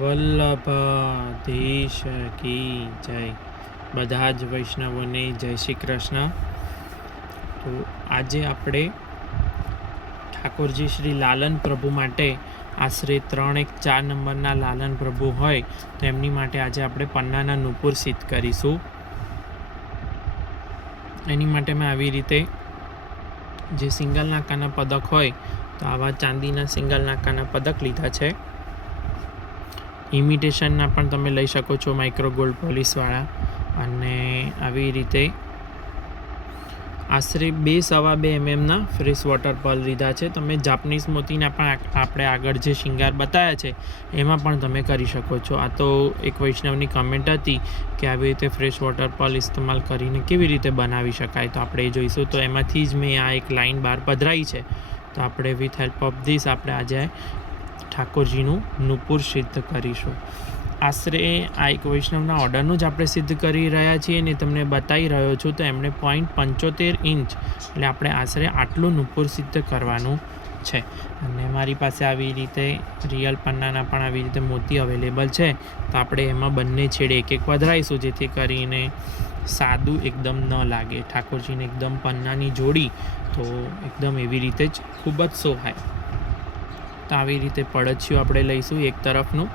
વલ્લભાધીશ કી જય. બધા જ વૈષ્ણવોને જય શ્રી કૃષ્ણ. તો આજે આપણે ઠાકોરજી શ્રી લાલન પ્રભુ માટે આશરે 3-1-4 નંબરના લાલન પ્રભુ હોય તો એમની માટે આજે આપણે પન્નાના નુપુર સિદ્ધ કરીશું. એની માટે મેં આવી રીતે જે સિંગલ નાકાના પદક હોય તો આવા ચાંદીના સિંગલ નાકાના પદક લીધા છે. ઇમિટેશનના પણ તમે લઈ શકો છો, માઇક્રો ગોલ્ડ પોલિશવાળા. અને આવી રીતે આશરે 2-2.5 mm ફ્રેશ વોટર પર્લ લીધા છે. તમે જાપનીઝ મોતીના પણ આપણે આગળ જે શિંગાર બતાવ્યા છે એમાં પણ તમે કરી શકો છો. આ તો એક વૈષ્ણવની કમેન્ટ હતી કે આવી રીતે ફ્રેશ વોટર પર્લ ઇસ્તેમાલ કરીને કેવી રીતે બનાવી શકાય, તો આપણે એ જોઈશું. તો એમાંથી જ મેં આ એક લાઇન બહાર પધરાઈ છે. તો આપણે વિથ હેલ્પ ઓફ ધીસ આપણે આજે ઠાકોરજીનું નુપુર સિદ્ધ કરીશું. આશરે આ એક વૈષ્ણવના ઓર્ડરનું જ આપણે સિદ્ધ કરી રહ્યા છીએ અને તમને બતાવી રહ્યો છું. તો એમણે 0.75 ઇંચ એટલે આપણે આશરે આટલું નુપુર સિદ્ધ કરવાનું છે. અને મારી પાસે આવી રીતે રિયલ પન્નાના પણ આવી રીતે મોતી અવેલેબલ છે. તો આપણે એમાં બંને છેડે એક પધરાઈશું, જેથી કરીને સાદું એકદમ ન લાગે. ઠાકોરજીને એકદમ પન્નાની જોડી તો એકદમ એવી રીતે જ ખૂબ જ શોભાય. તો આવી રીતે પડછિયું આપણે લઈશું, એક તરફનું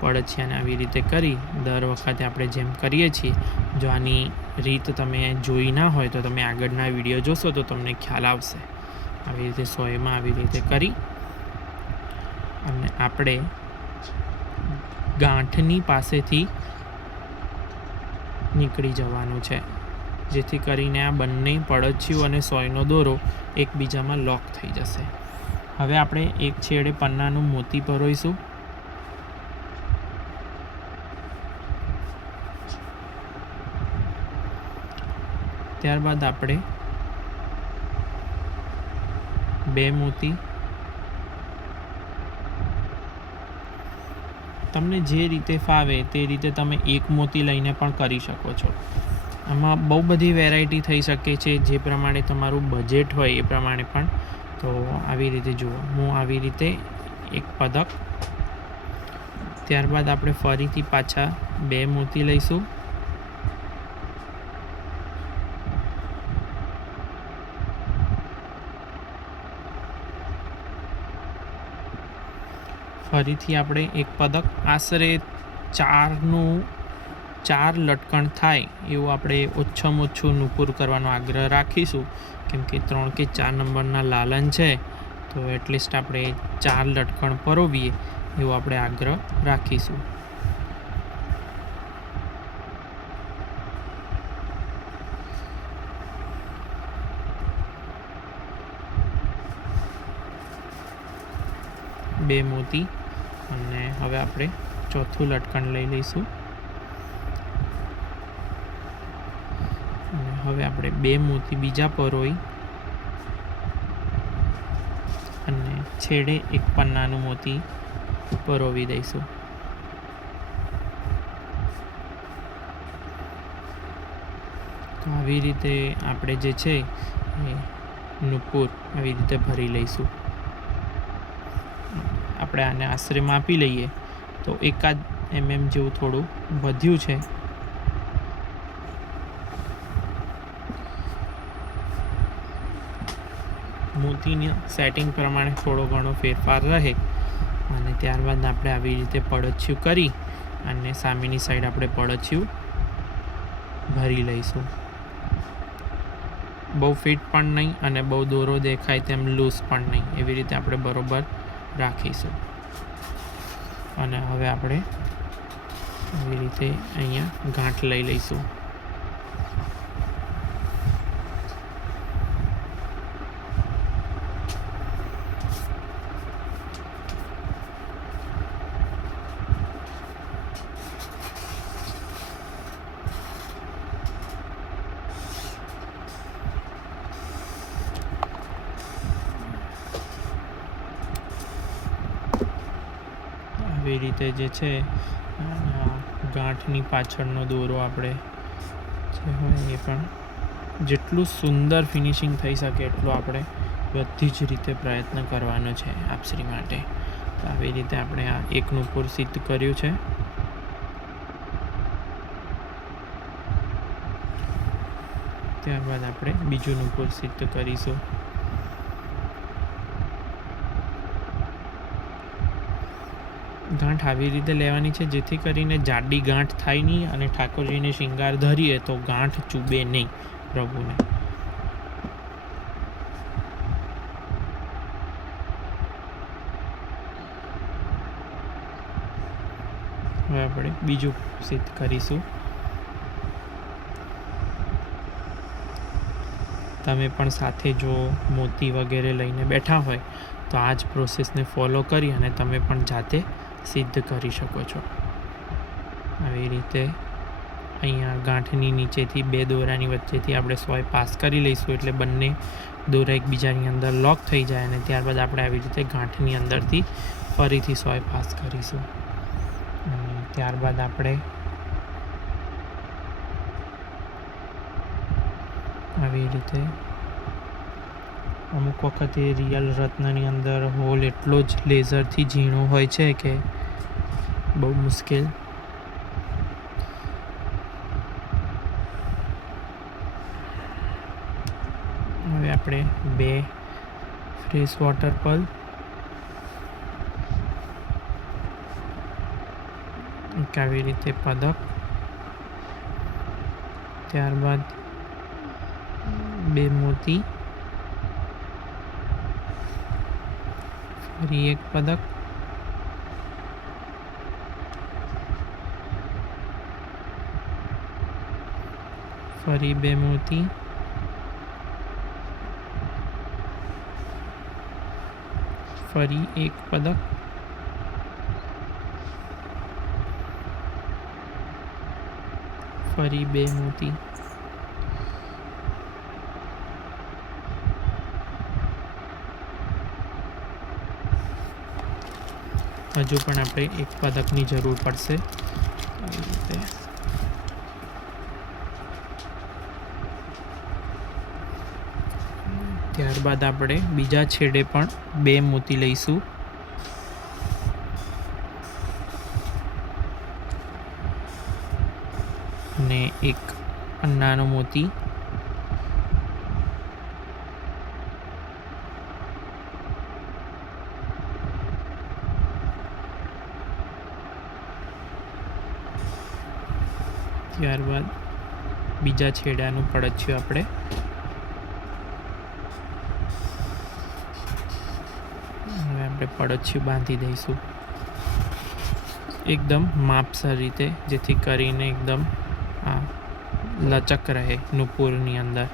પડછિયાને આવી રીતે કરી દર વખતે આપણે જેમ કરીએ છીએ. જો આની રીત તમે જોઈ ના હોય તો તમે આગળના વિડીયો જોશો તો તમને ખ્યાલ આવશે. આવી રીતે સોયમાં આવી રીતે કરી અને આપણે ગાંઠની પાસેથી નીકળી જવાનું છે, જેથી કરીને આ બંને પડછિયું અને સોયનો દોરો એકબીજામાં લોક થઈ જશે. હવે આપણે એક છેડે પન્નાનું મોતી પરોઈશું. ત્યારબાદ આપણે 2 મોતી, તમને જે રીતે ફાવે તે રીતે તમે 1 મોતી લઈને પણ કરી શકો છો. આમાં બહુ બધી વેરાયટી થઈ શકે છે, જે પ્રમાણે તમારું બજેટ હોય એ પ્રમાણે પણ. તો આવી રીતે જુઓ, હું આવી રીતે એક પદક, ત્યારબાદ આપણે ફરીથી પાછા 2 મોતી લઈશું. ફરીથી આપણે એક પદક, આશરે 4 લટકણ થાય એવું આપણે ઓછામાં ઓછું નુપુર કરવાનો આગ્રહ રાખીશું. કેમ કે 3 કે 4 નંબરના લાલન છે, તો એટલીસ્ટ આપણે 4 લટકણ પરોવીએ એવો આપણે આગ્રહ રાખીશું. બે મોતી અને હવે આપણે ચોથું લટકણ લઈ લઈશું. અને હવે આપણે 2 મોતી બીજા પરોઈ અને છેડે એક પન્નાનું મોતી પરોવી દઈશું. તો આવી રીતે આપણે જે છે એ નુપુર આવી રીતે ભરી લઈશું. આપણે આને આશરે માપી લઈએ તો 1 mm જેવું થોડું વધ્યું છે. મોતીની સેટિંગ પ્રમાણે થોડો ઘણો ફેરફાર રહે. અને ત્યારબાદ આપણે આવી રીતે પડછિયું કરી અને સામેની સાઈડ આપણે પડછિયું ભરી લઈશું. બહુ ફિટ પણ નહીં અને બહુ દોરો દેખાય તેમ લૂઝ પણ નહીં, એવી રીતે આપણે બરોબર રાખીશું. અને હવે આપણે આવી રીતે અહીંયા ગાંઠ લઈ લઈશું. આવી રીતે જે છે ગાંઠની પાછળનો દોરો આપણે જે હોય એ પણ જેટલું સુંદર ફિનિશિંગ થઈ શકે એટલું આપણે બધી જ રીતે પ્રયત્ન કરવાનો છે આપશ્રી માટે. તો આવી રીતે આપણે આ એક નુપુર સિદ્ધ કર્યું છે. ત્યારબાદ આપણે બીજું નુપુર સિદ્ધ કરીશું. ગાંઠ આવી રીતે લેવાની છે જેથી કરીને જાડી ગાંઠ થાય નહીં અને ઠાકોરજીને શિંગાર ધરીએ તો ગાંઠ ચૂબે નહીં પ્રભુને. હવે આપણે બીજું સિદ્ધ કરીશું. તમે પણ સાથે જો મોતી વગેરે લઈને બેઠા હોય તો આ જ પ્રોસેસને ફોલો કરી અને તમે પણ જાતે સિદ્ધ કરી શકો છો. આવી રીતે અહીંયા ગાંઠની નીચેથી બે દોરાની વચ્ચેથી આપણે સોય પાસ કરી લઈશું એટલે બંને દોરા એકબીજાની અંદર લોક થઈ જાય અને ત્યારબાદ આપણે આવી રીતે ગાંઠની અંદરથી ફરીથી સોય પાસ કરીશું. અને ત્યારબાદ આપણે આવી રીતે અમુક વખતે રિયલ રત્નની અંદર હોલ એટલો જ લેઝરથી ઝીણો હોય છે કે બહુ મુશ્કેલ. હવે આપણે 2 ફ્રેશ વોટર પર્લ, આવી રીતે પદક, ત્યારબાદ 2 મોતી, ફરી એક પદક, ફરી 2 મોતી, ફરી એક પદક, ફરી 2 મોતી. હજુ પણ આપણે એક પદકની જરૂર પડશે. આવી રીતે ત્યારબાદ આપણે બીજા છેડે પણ 2 મોતી લઈશું. અને એક નાનો મોતી, ત્યારબાદ બીજા છેડાનું પડછ્યું આપણે પડછ્યું બાંધી દઈશું એકદમ માપસર રીતે, જેથી કરીને એકદમ લચક રહે નુપુરની અંદર.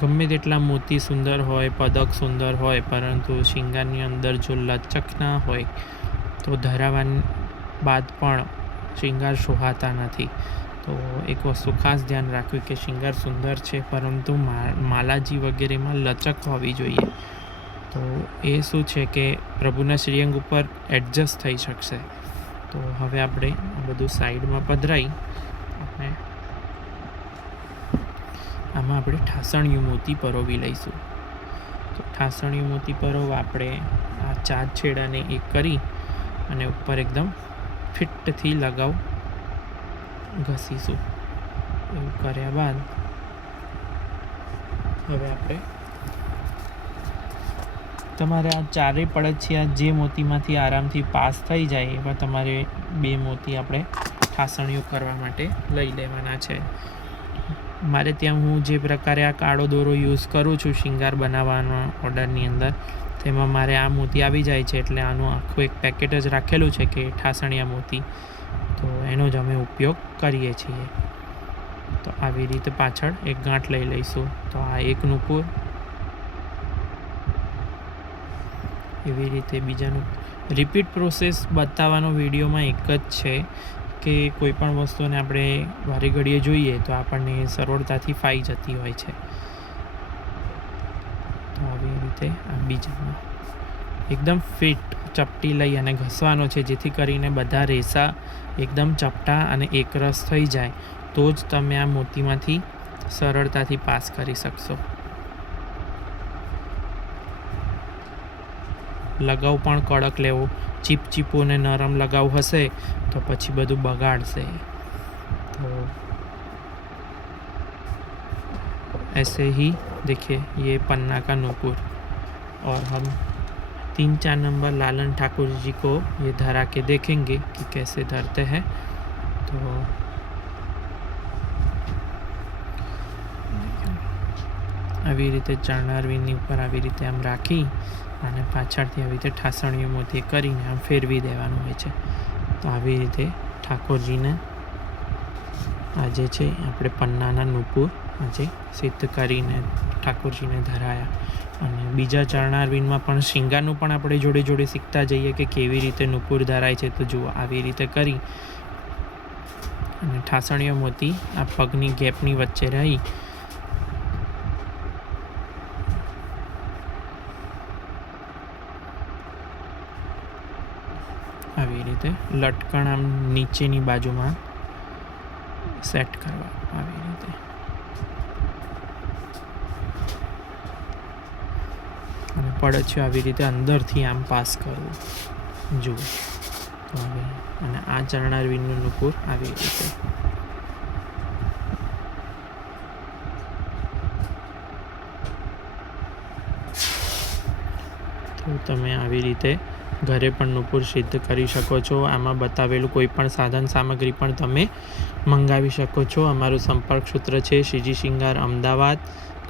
ગમે તેટલા મોતી સુંદર હોય, પદક સુંદર હોય, પરંતુ શિંગારની અંદર જો લચક ના હોય તો ધરાવા બાદ પણ શિંગાર શોભાતા નથી. તો એક વસ્તુ ખાસ ધ્યાન રાખવી કે શિંગાર સુંદર છે પરંતુ માલાજી વગેરેમાં લચક હોવી જોઈએ. તો એ શું છે કે પ્રભુના શ્રીઅંગ ઉપર એડજસ્ટ થઈ શકશે. તો હવે આપણે આ બધું સાઈડમાં પધરાઈ આપણે આમાં આપણે ઠાસણિયું મોતી પરોવી લઈશું. તો ઠાસણિયું મોતી પરોવા આપણે આ 4 છેડાને એક કરી અને ઉપર એકદમ ફિટથી લગાવ ઘસીશું. એવું કર્યા બાદ હવે આપણે તમારે આ 4 પડછિયા જે મોતીમાંથી આરામથી પાસ થઈ જાય એવા તમારે 2 મોતી આપણે ઠાસણીઓ કરવા માટે લઈ લેવાના છે. મારે ત્યાં હું જે પ્રકારે આ કાળો દોરો યુઝ કરું છું શિંગાર બનાવવાના ઓર્ડરની અંદર, તેમાં મારે આ મોતી આવી જાય છે એટલે આનું આખું એક પેકેટ જ રાખેલું છે કે ઠાસણિયા મોતી, તો એનો જ અમે ઉપયોગ કરીએ છીએ. તો આવી રીતે પાછળ એક ગાંઠ લઈ લઈશું. તો આ એક નુપુર, એવી રીતે બીજાનું રિપીટ પ્રોસેસ બતાવવાનો વિડીયોમાં એક જ છે કે કોઈ પણ વસ્તુને આપણે વારે ઘડીએ જોઈએ તો આપણને સરળતાથી ફાઈ જતી હોય છે. તો આવી રીતે આ બીજામાં એકદમ ફિટ ચપટી લઈ અને ઘસવાનો છે, જેથી કરીને બધા રેસા એકદમ ચપટા અને એકરસ થઈ જાય તો જ તમે આ મોતીમાંથી સરળતાથી પાસ કરી શકશો. લગાવ પણ કડક લેવો. ચીપચીપો ને નરમ લગાવ હશે તો પછી બધું બગાડશે. तो ऐसे ही देखिए ये पन्ना का नूपुर, और हम 3-4 नंबर लालन ठाकुर जी को ये धरा के देखेंगे कि कैसे धरते हैं. तो આવી રીતે ચરણારવિંદની ઉપર આવી રીતે આમ રાખી અને પાછળથી આવી રીતે ઠાસણીઓ મોતી કરીને આમ ફેરવી દેવાનું હોય છે. તો આવી રીતે ઠાકોરજીને આજે છે આપણે પન્નાના નૂપુર આજે સિદ્ધ કરીને ઠાકોરજીને ધરાયા. અને બીજા ચરણારવિંદમાં પણ શિંગારનું પણ આપણે જોડે જોડે શીખતા જઈએ કે કેવી રીતે નૂપુર ધરાય છે. તો જુઓ આવી રીતે કરી અને ઠાસણીઓ મોતી આ પગની ગેપની વચ્ચે રહી આવી રીતે લટકણ આમ નીચેની બાજુમાં સેટ કરવા. આવી રીતે અને પડછ્યું આવી રીતે અંદરથી આમ પાસ કરવું. જુઓ તો હવે અને આ ચરણારવિંદનું નૂપુર આવી રીતે. તો તમે આવી રીતે ઘરે પણ નૂપુર સિદ્ધ કરી શકો છો. આમાં બતાવેલું કોઈ પણ સાધન સામગ્રી પણ તમે મંગાવી શકો છો. અમારું સંપર્ક સૂત્ર છે શ્રીજી શિંગાર અમદાવાદ.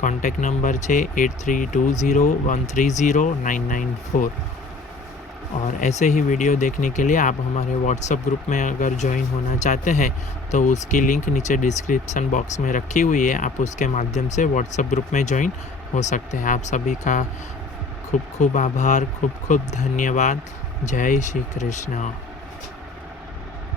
कॉन्टैक्ट नंबर है 8320130994. और ऐसे ही वीडियो देखने के लिए आप हमारे व्हाट्सएप ग्रुप में अगर ज्वाइन होना चाहते हैं तो उसकी लिंक नीचे डिस्क्रिप्शन बॉक्स में रखी हुई है. आप उसके माध्यम से व्हाट्सएप ग्रुप में ज्वाइन हो सकते हैं. आप सभी का खूब खूब आभार, खूब खूब धन्यवाद. जय श्री कृष्ण.